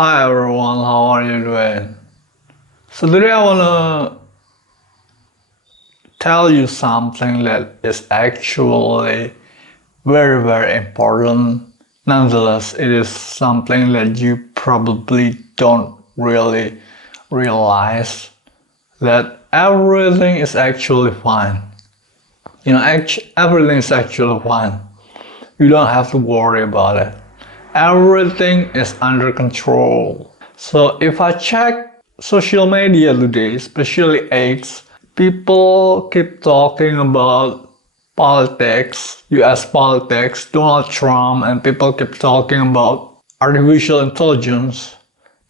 Hi everyone, how are you doing? So today I wanna tell you something that is actually very important. Nonetheless, it is something that you probably don't really realize that everything is actually fine. Everything is actually fine. You don't have to worry about it. Everything is under control. So if I check social media today, especially X, people keep talking about politics, US politics, Donald Trump, and people keep talking about artificial intelligence.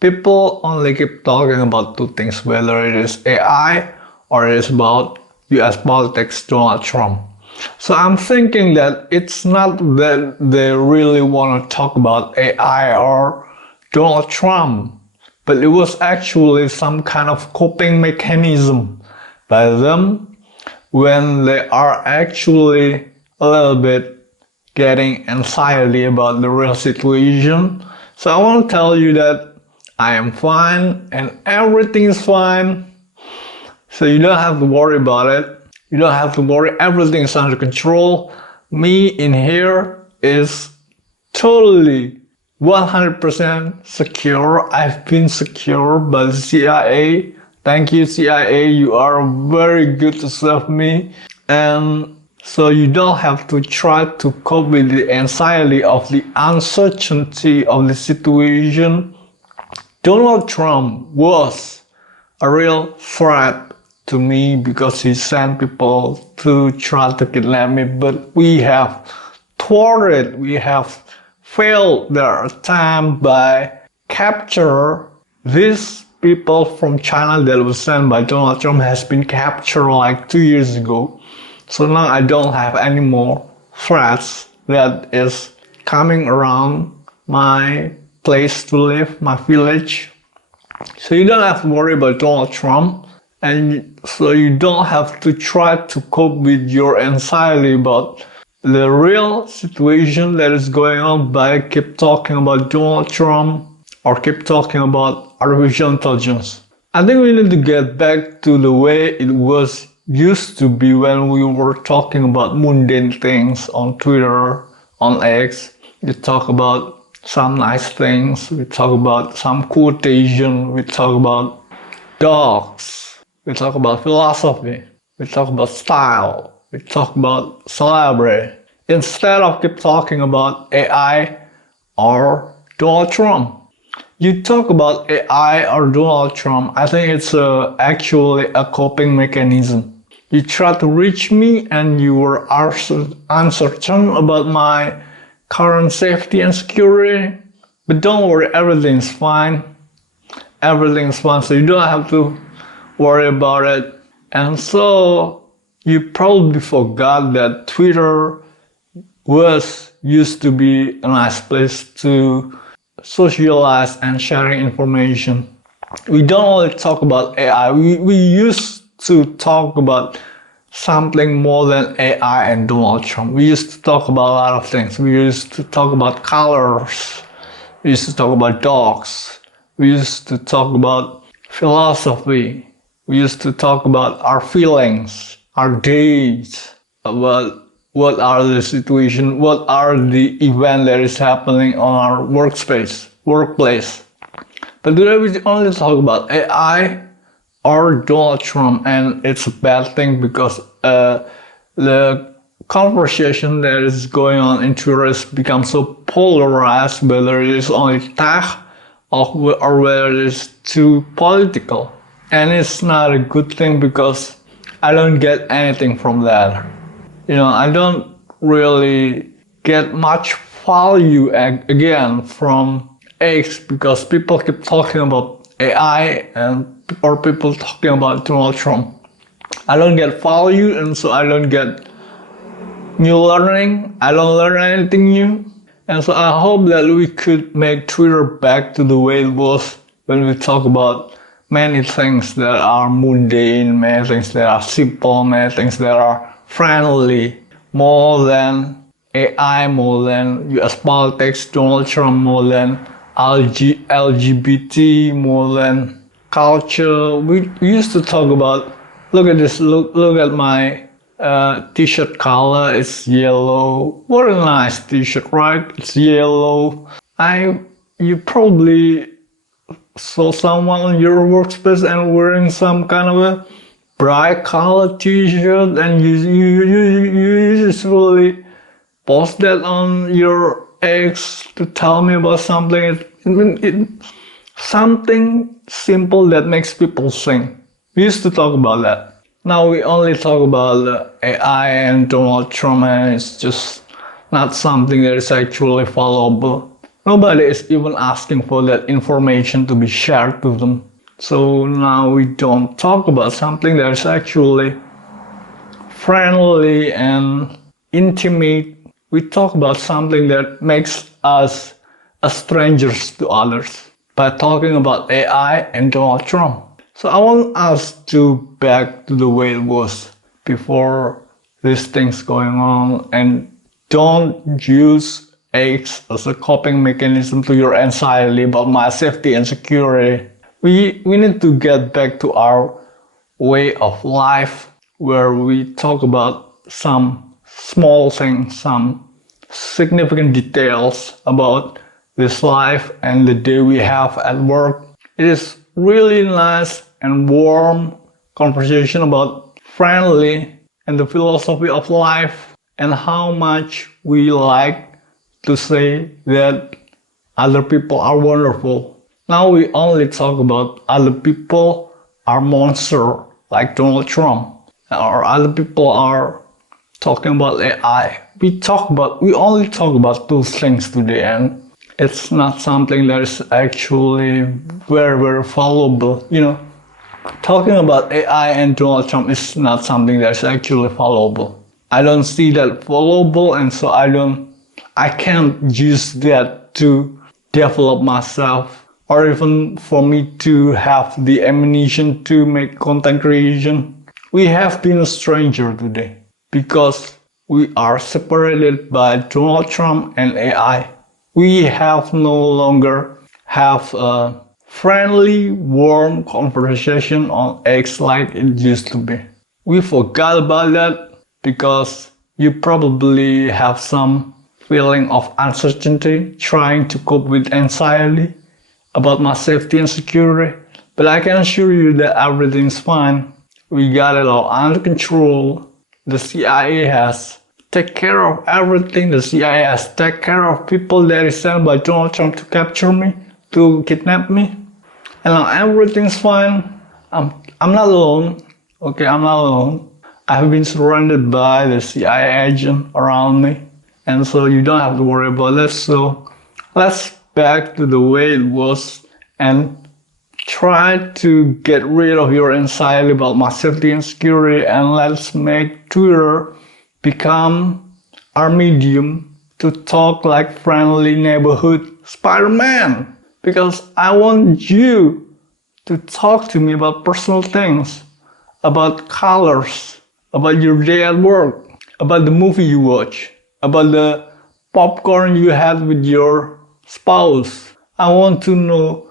People only keep talking about two things, whether it is AI or it is about US politics, Donald Trump. So I'm thinking that it's not that they really want to talk about AI or Donald Trump, but it was actually some kind of coping mechanism by them when they are actually a little bit getting anxiety about the real situation. So I want to tell you that I am fine and everything is fine. So you don't have to worry about it. You don't have to worry, everything is under control. Me in here is totally 100% secure. I've been secured by the CIA. Thank you, CIA. You are very good to serve me. And so you don't have to try to cope with the anxiety of the uncertainty of the situation. Donald Trump was a real threat to me because he sent people to try to kidnap me, but we have thwarted, we have failed their attempt by capture these people from China that was sent by Donald Trump has been captured like 2 years ago. So now I don't have any more threats that is coming around my place to live, my village. So you don't have to worry about Donald Trump. And so you don't have to try to cope with your anxiety about the real situation that is going on by keep talking about Donald Trump or keep talking about artificial intelligence. I think we need to get back to the way it was used to be when we were talking about mundane things on Twitter, on X. We talk about some nice things, we talk about some quotation, we talk about dogs. We talk about philosophy, we talk about style, we talk about celebrity. Instead of keep talking about AI or Donald Trump. You talk about AI or Donald Trump, I think it's actually a coping mechanism. You try to reach me and you were uncertain about my current safety and security. But don't worry, everything's fine. Everything's fine, so you don't have to worry about it. And so you probably forgot that Twitter was used to be a nice place to socialize and sharing information. We don't only talk about AI, we used to talk about something more than AI and Donald Trump. We used to talk about a lot of things. We used to talk about colors, we used to talk about dogs, we used to talk about philosophy, we used to talk about our feelings, our days, about what are the situation, what are the event that is happening on our workplace. But today we only talk about AI or Donald Trump, and it's a bad thing because the conversation that is going on in Twitter has become so polarized, whether it is only tech or whether it is too political. And it's not a good thing because I don't get anything from that. I don't really get much value again from X because people keep talking about AI or people talking about Donald Trump. I don't get value, and so I don't get new learning. I don't learn anything new. And so I hope that we could make Twitter back to the way it was when we talk about many things that are mundane, many things that are simple, many things that are friendly, more than AI, more than US politics, Donald Trump, more than LGBT, more than culture. We used to talk about, look at this, look at my t-shirt color, it's yellow. What a nice t-shirt, right? It's yellow. You probably saw someone on your workspace and wearing some kind of a bright color t-shirt, and you usually post that on your ex to tell me about something. Something simple that makes people think. We used to talk about that. Now we only talk about AI and Donald Trump, and it's just not something that is actually followable. Nobody is even asking for that information to be shared to them. So now we don't talk about something that is actually friendly and intimate. We talk about something that makes us as strangers to others by talking about AI and Donald Trump. So I want us to back to the way it was before these things going on, and don't use X as a coping mechanism to your anxiety about my safety and security. We need to get back to our way of life where we talk about some small things, some significant details about this life and the day we have at work. It is really nice and warm conversation about friendly and the philosophy of life, and how much we like to say that other people are wonderful. Now we only talk about other people are monster like Donald Trump, or other people are talking about AI. We only talk about those things today, and it's not something that is actually very followable. Talking about AI and Donald Trump is not something that is actually followable. I don't see that followable, and so I can't use that to develop myself, or even for me to have the ammunition to make content creation. We have been a stranger today because we are separated by Donald Trump and AI. We have no longer have a friendly, warm conversation on X like it used to be. We forgot about that because you probably have some feeling of uncertainty, trying to cope with anxiety about my safety and security. But I can assure you that everything's fine. We got it all under control. The CIA has taken care of everything. The CIA has taken care of people that is sent by Donald Trump to capture me, to kidnap me. And now everything's fine. I'm not alone. Okay, I'm not alone. I've been surrounded by the CIA agent around me. And so you don't have to worry about that. So let's back to the way it was and try to get rid of your anxiety about my safety and security, and let's make Twitter become our medium to talk like friendly neighborhood Spider-Man. Because I want you to talk to me about personal things, about colors, about your day at work, about the movie you watch, about the popcorn you had with your spouse. I want to know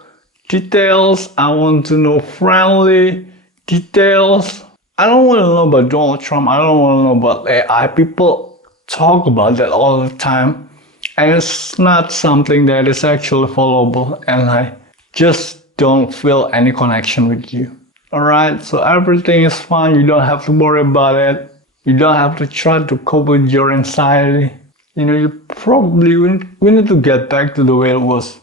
details. I want to know friendly details. I don't want to know about Donald Trump. I don't want to know about AI. People talk about that all the time, and it's not something that is actually followable, and I just don't feel any connection with you. Alright, so everything is fine. You don't have to worry about it. You don't have to try to cope with your anxiety. We need to get back to the way it was.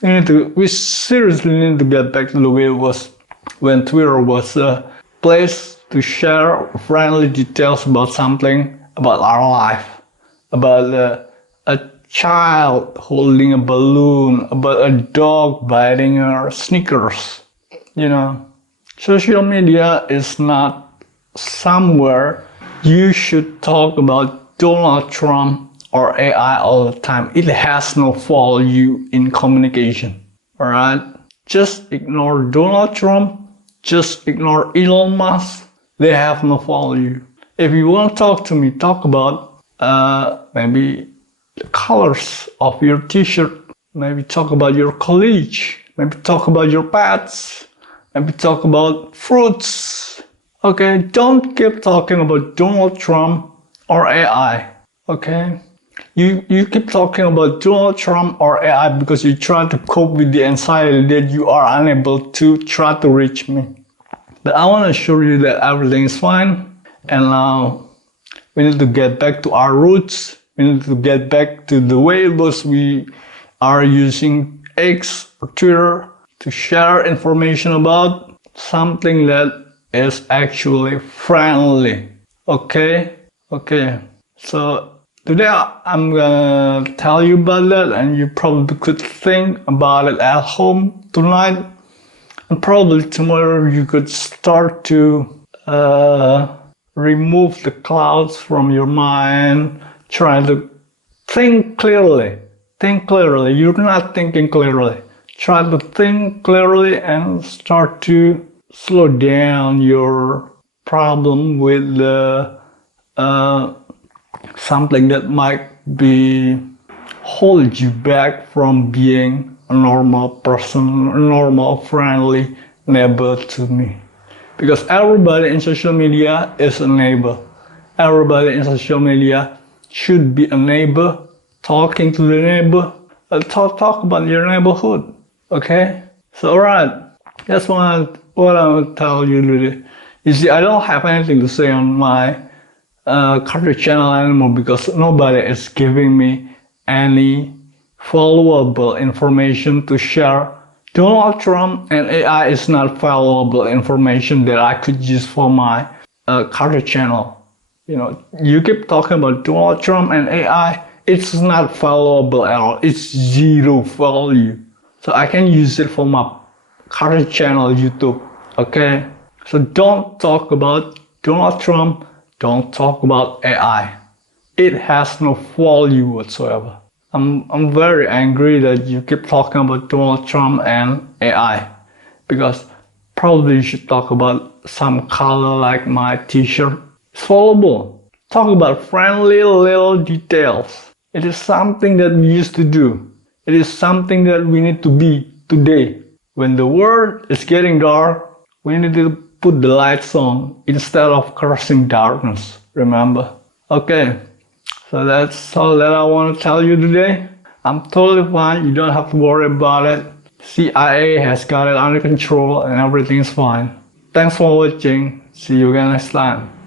We seriously need to get back to the way it was when Twitter was a place to share friendly details about something about our life, about a child holding a balloon, about a dog biting our sneakers. Social media is not somewhere you should talk about Donald Trump or AI all the time. It has no value in communication. Alright? Just ignore Donald Trump. Just ignore Elon Musk. They have no value. If you want to talk to me, talk about maybe the colors of your t-shirt. maybe talk about your colleague, maybe talk about your pets, maybe talk about fruits. Okay, don't keep talking about Donald Trump or AI. Okay, you keep talking about Donald Trump or AI because you try to cope with the anxiety that you are unable to try to reach me. But I want to assure you that everything is fine, and now we need to get back to our roots. We need to get back to the way it was we are using X or Twitter to share information about something that is actually friendly. Okay? Okay. So today I'm gonna tell you about that, and you probably could think about it at home tonight. And probably tomorrow you could start to remove the clouds from your mind. Try to think clearly. Think clearly. You're not thinking clearly. Try to think clearly and start to slow down your problem with something that might be hold you back from being a normal person, a normal, friendly neighbor to me. Because everybody in social media is a neighbor. Everybody in social media should be a neighbor, talking to the neighbor, talk about your neighborhood. Okay? So alright, that's what I will tell you today. You see, I don't have anything to say on my Culture channel anymore because nobody is giving me any followable information to share. Donald Trump and AI is not followable information that I could use for my Culture channel. You know, you keep talking about Donald Trump and AI, it's not followable at all. It's zero value. So I can use it for my Culture channel YouTube. Okay? So don't talk about Donald Trump, don't talk about AI. It has no value whatsoever. I'm very angry that you keep talking about Donald Trump and AI, because probably you should talk about some color like my t-shirt. It's followable. Talk about friendly little details. It is something that we used to do. It is something that we need to be today. When the world is getting dark, we need to put the lights on instead of cursing darkness. Remember? Okay. So that's all that I want to tell you today. I'm totally fine. You don't have to worry about it. CIA has got it under control and everything's fine. Thanks for watching. See you again next time.